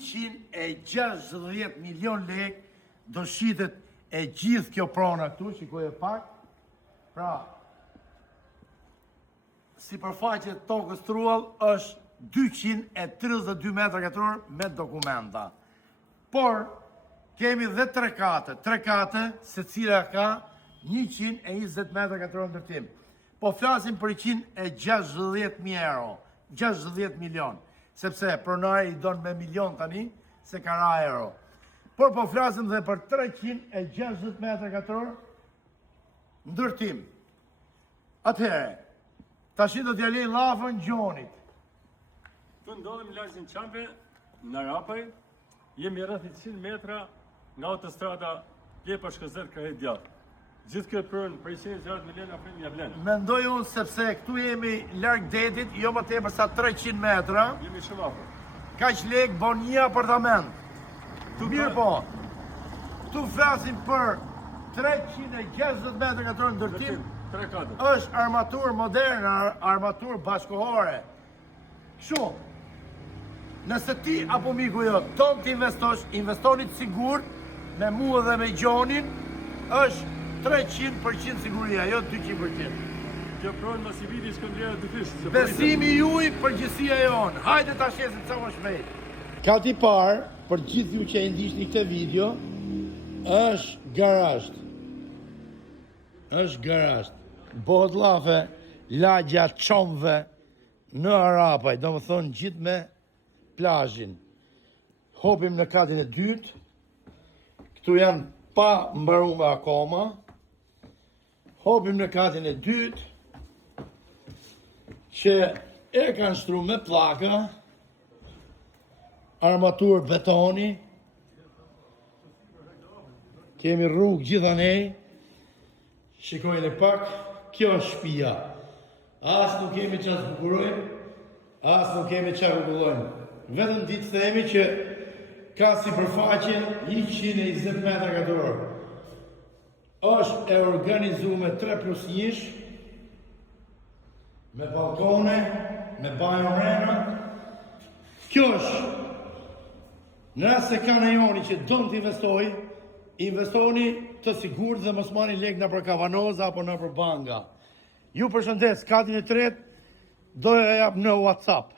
160 milion lek do shitet e gjithë kjo prona këtu, shikoj e pak. Pra, sipërfaqja e tokës truall është 232 metra katror me dokumenta. Por, kemi dhe 3 kate. 3 kate, se cila ka 120 metra katror ndërtim. Po flasim për 160.000 euro, 60 milion, sepse pronari i donë me milion tani, se ka ra euro. Por po flasim dhe për 360 metra katror ndërtim. Atëhere, tashi do t'ja lej llafën Gjonit. Tu ndodhemi lagjen Qamve, në Rapaj, jemi rreth 100 metra nga autostrada Lepa Shkëzet Krahet Djath. Gjithë këtë prën për 160 milion afrim ja vlen. Mendoj unë sepse këtu jemi larg detit, jo më tepër sa 300 metra. Jemi shumë afër. Kaq lek bon një apartament. Mirë po. Këtu flasim për 360 metra katror ndërtim. 3 kate. Është armatur moderne, armatur bashkohore. Kështu. Nëse ti apo miku jo, ton të investosh, investoni të sigurt me mua dhe me Gjonin, është 300% siguria, jo 200%. Kjo pronë mos i viti Shkëndria dyfish. Besimi juaj, përgjegjësia jonë. Hajde ta shesim sa më shpejt. Kati parë, për gjithë ju që e ndiqni këtë video, është garazh. Është garazh. Bëhet llafe, lagja Çomve në Arapaj, do më thonë gjithë me plazhin. Hopim në katin e dytë. Këtu janë pa mbarume akoma. Hopim në katin e dytë, që e kanë shtru me plaka, armatur betoni, kemi rrugë gjithanej, shikojnë e pak, kjo është shtëpia. Asë nuk kemi që zbukurojnë, asë nuk kemi që rregullojnë. Vetëm ditë themi që ka sipërfaqe 120 metra katror. Është e organizuar 3+1, me balkone, me bajo mrena. Kjo është, nëse ka në joni që donë të investoni të sigurt dhe mos marrni lek në për kavanoza apo në për banga. Ju përshëndes, katin e tretë do e jap në WhatsApp.